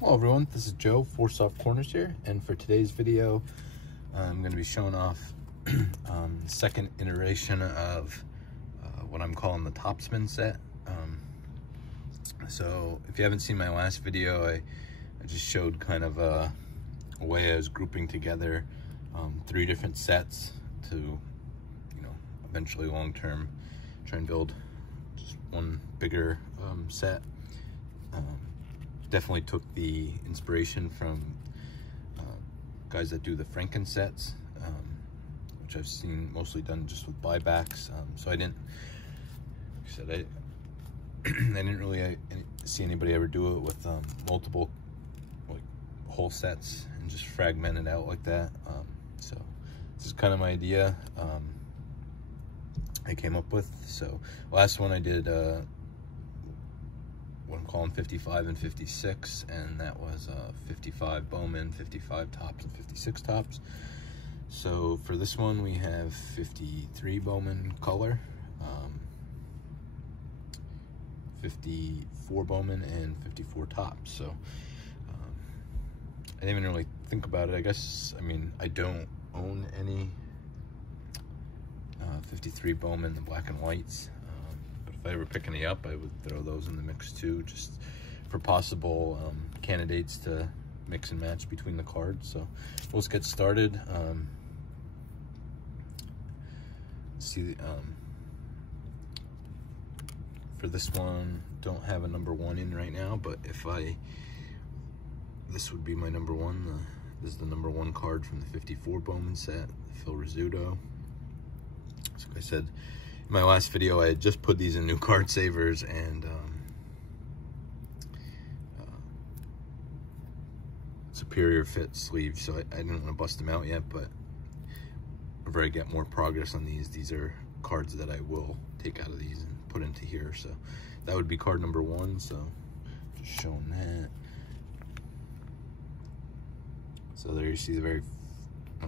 Hello everyone, this is Joe, 4 Soft Corners here, and for today's video I'm going to be showing off the second iteration of what I'm calling the Topspin set. So if you haven't seen my last video, I just showed kind of a way I was grouping together 3 different sets to, eventually long-term try and build just one bigger set. Definitely took the inspiration from guys that do the Franken sets, which I've seen mostly done just with buybacks. So I didn't, like I said, I didn't really see anybody ever do it with multiple whole sets and just fragment it out like that. So this is kind of my idea I came up with. So last one I did what I'm calling 55 and 56, and that was 55 Bowman, 55 tops, and 56 tops. So for this one we have 53 Bowman color, 54 Bowman, and 54 tops. So I didn't even really think about it. I mean, I don't own any 53 Bowman, the black and whites. If I ever pick any up, I would throw those in the mix too, just for possible candidates to mix and match between the cards. So let's get started. For this one, don't have a number 1 in right now, but this would be my number 1. This is the number 1 card from the 54 Bowman set, Phil Rizzuto. So like I said, in my last video, I had just put these in new card savers and superior fit sleeves, so I didn't want to bust them out yet, but whenever I get more progress on these are cards that I will take out of these and put into here. So that would be card number 1, so just showing that. So there you see the very, I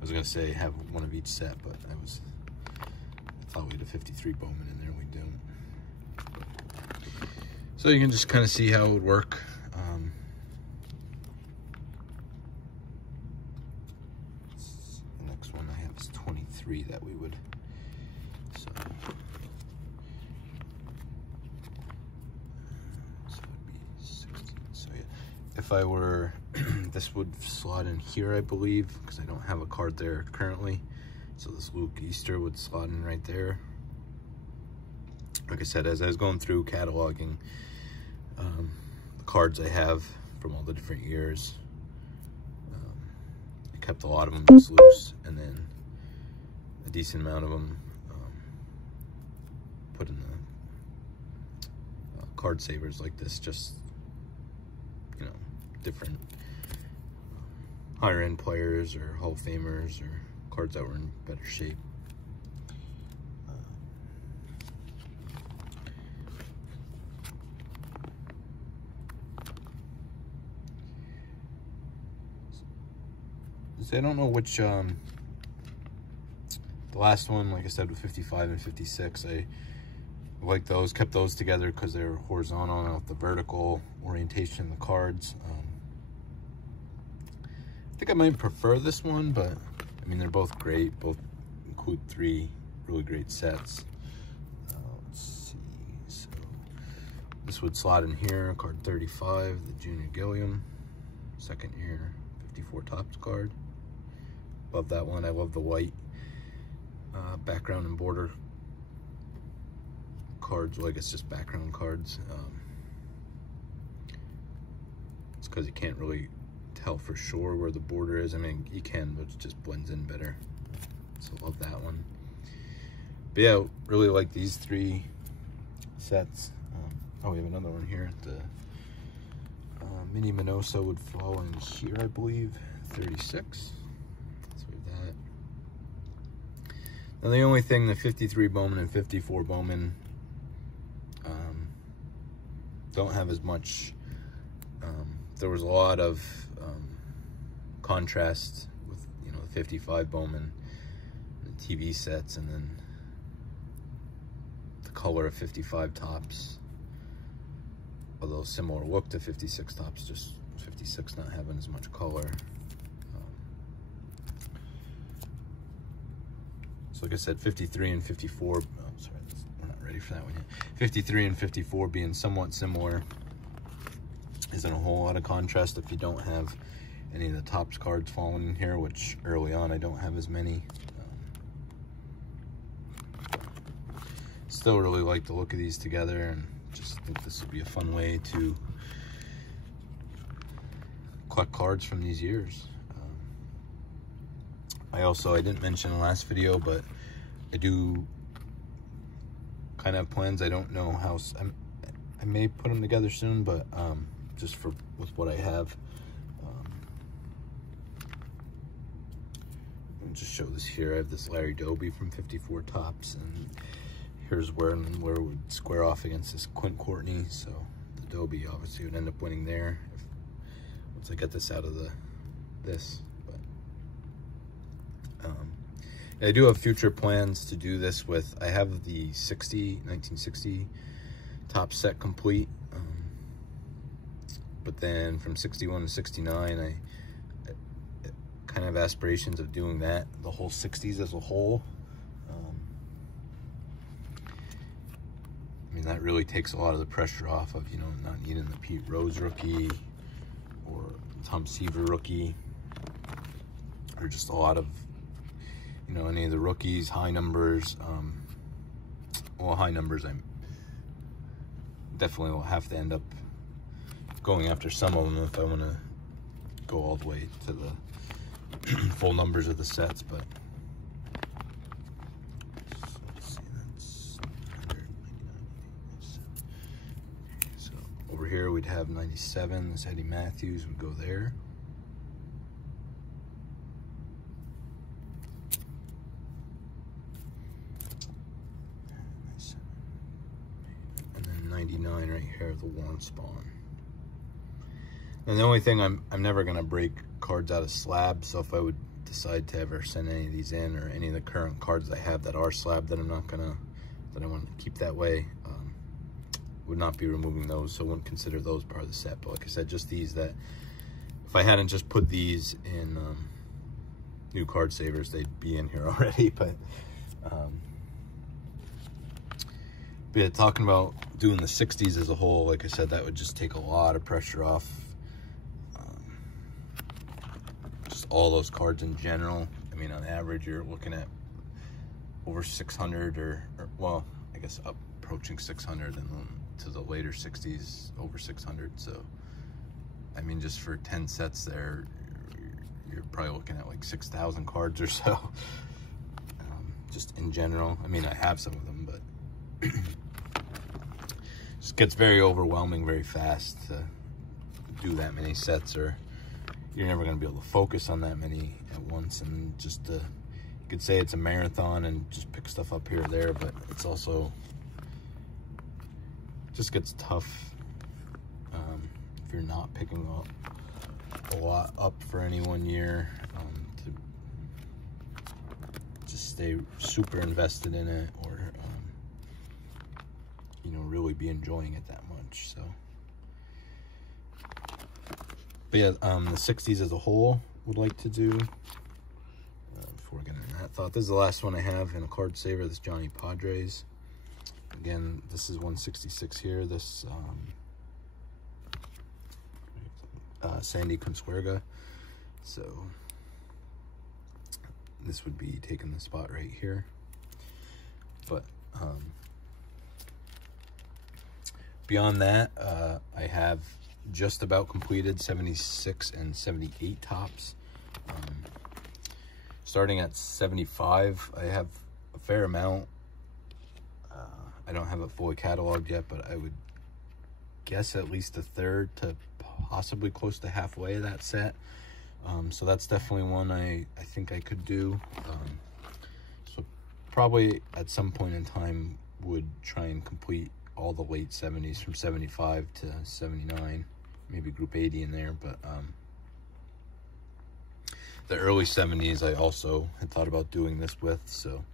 was gonna say have one of each set, but I thought we had a 53 Bowman in there. We don't. So you can just kind of see how it would work. The next one I have is 23 that we would. So it would be 16. So yeah, if I were, this would slot in here, I believe, because I don't have a card there currently. So this Luke Easter would slot in right there. Like I said, as I was going through cataloging the cards I have from all the different years, I kept a lot of them just loose, and then a decent amount of them put in the card savers like this, just, different higher end players or Hall of Famers or cards that were in better shape. So I don't know which, the last one, like I said, with 55 and 56, I like those, kept those together because they're horizontal, not the vertical orientation of the cards. I think I might prefer this one, but I mean, they're both great. Both include 3 really great sets. Let's see. So this would slot in here. Card 35, the Junior Gilliam, second year, 54 tops card. Love that one. I love the white background and border cards. Well, I guess just background cards. It's because you can't really tell for sure where the border is. I mean, you can, but it just blends in better. So love that one. But yeah, really like these 3 sets. Oh, we have another one here. The Mini Minoso would fall in here, I believe, 36. So we have that. Now the only thing, the 53 Bowman and 54 Bowman don't have as much. There was a lot of contrast with the 55 Bowman, the TV sets, and then the color of 55 tops. although similar look to 56 Topps, just 56 not having as much color. So like I said, 53 and 54, oh, sorry, we're not ready for that one yet. 53 and 54 being somewhat similar isn't a whole lot of contrast if you don't have any of the Topps cards falling in here, which early on I don't have as many. Still really like the look of these together, and just think this would be a fun way to collect cards from these years. I didn't mention in the last video, but I do kind of have plans. I don't know how, I may put them together soon, but just with what I have. I'll just show this here. I have this Larry Doby from 54 Topps, and here's where it would square off against this Quint Courtney. So the Doby obviously would end up winning there once I get this out of this. I do have future plans to do this with, I have the 1960 Topps set complete, but then from 61 to 69, I kind of have aspirations of doing that, the whole 60s as a whole. I mean, that really takes a lot of the pressure off of, you know, not needing the Pete Rose rookie or Tom Seaver rookie, or just a lot of, you know, any of the rookies, high numbers. Well, high numbers, I definitely will have to end up going after some of them if I want to go all the way to the full numbers of the sets. But so let's see, that's 199. So over here we'd have 97. This Eddie Matthews would go there. And then 99 right here, the Warren Spawn. And the only thing, I'm never gonna break cards out of slab, so if I would decide to ever send any of these in, or any of the current cards I have that are slab that I want to keep that way, would not be removing those, so I wouldn't consider those part of the set. But like I said, just these that, if I hadn't just put these in new card savers, they'd be in here already. But yeah, talking about doing the 60s as a whole, like I said, that would just take a lot of pressure off just all those cards in general. I mean, on average, you're looking at over 600, or well, I guess approaching 600, and then to the later 60s, over 600. So, I mean, just for 10 sets there, you're probably looking at like 6,000 cards or so. Just in general. I mean, I have some of them, but just gets very overwhelming very fast to do that many sets, or you're never going to be able to focus on that many at once. And just you could say it's a marathon and just pick stuff up here or there, but it's also just gets tough if you're not picking up a lot up for any one year, to just stay super invested in it, or you know, really be enjoying it that much. So, but yeah, the 60s as a whole would like to do. Before we get into that thought, this is the last one I have in a card saver, this Johnny Padres. Again, this is 166 here, this Sandy Consuegra. So this would be taking the spot right here. But beyond that, I have just about completed 76 and 78 Topps. Starting at 75, I have a fair amount. I don't have it fully cataloged yet, but I would guess at least a third to possibly close to halfway of that set. So that's definitely one I think I could do. So probably at some point in time would try and complete all the late 70s from 75 to 79, maybe group 80 in there. But the early 70s I also had thought about doing this with, so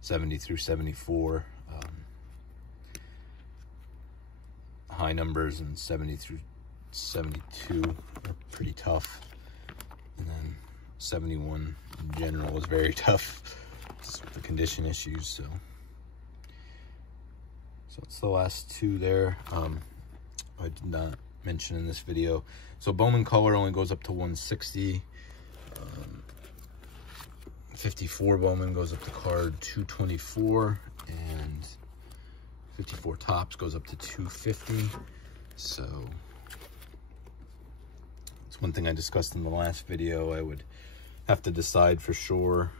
70 through 74. high numbers, and 70 through 72 are pretty tough. And then 71 in general is very tough. It's the condition issues, so it's the last two there. I did not mention in this video. So Bowman color only goes up to 160. 54 Bowman goes up to card 224, and 54 tops goes up to 250. So it's one thing I discussed in the last video. I would have to decide for sure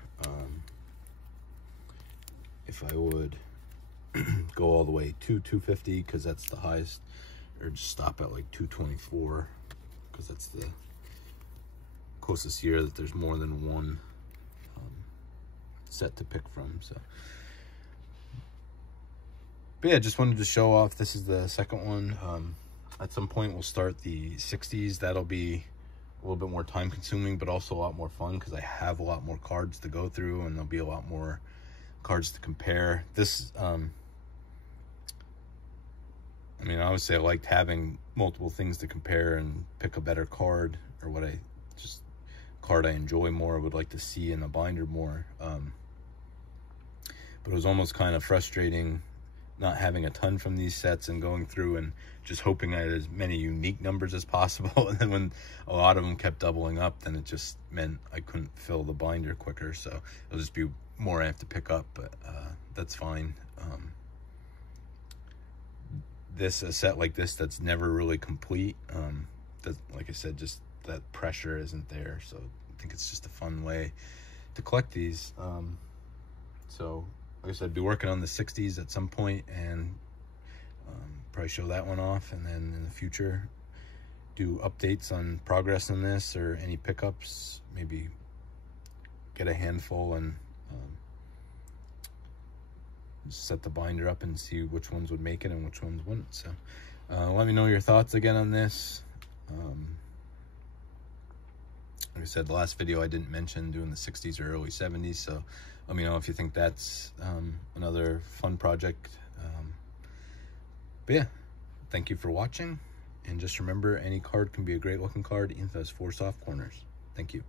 if I would go all the way to 250 because that's the highest, or just stop at like 224 because that's the closest year that there's more than one set to pick from. So, but yeah, just wanted to show off. This is the second one. At some point we'll start the 60s. That'll be a little bit more time consuming, but also a lot more fun because I have a lot more cards to go through, and there'll be a lot more cards to compare. This I mean, I would say I liked having multiple things to compare and pick a better card, or what I just card I enjoy more, would like to see in the binder more. But it was almost kind of frustrating not having a ton from these sets and going through and just hoping I had as many unique numbers as possible. And then when a lot of them kept doubling up, then it just meant I couldn't fill the binder quicker. So it'll just be more I have to pick up, but that's fine. A set like this that's never really complete, that, like I said, just that pressure isn't there. So I think it's just a fun way to collect these. So like I said, I'd be working on the 60s at some point, and probably show that one off, and then in the future do updates on progress on this or any pickups, maybe get a handful and set the binder up and see which ones would make it and which ones wouldn't. So let me know your thoughts again on this. Like I said, the last video I didn't mention doing the 60s or early 70s, so let me know if you think that's another fun project. But yeah, thank you for watching, and just remember, any card can be a great looking card even if it has 4 soft corners. Thank you.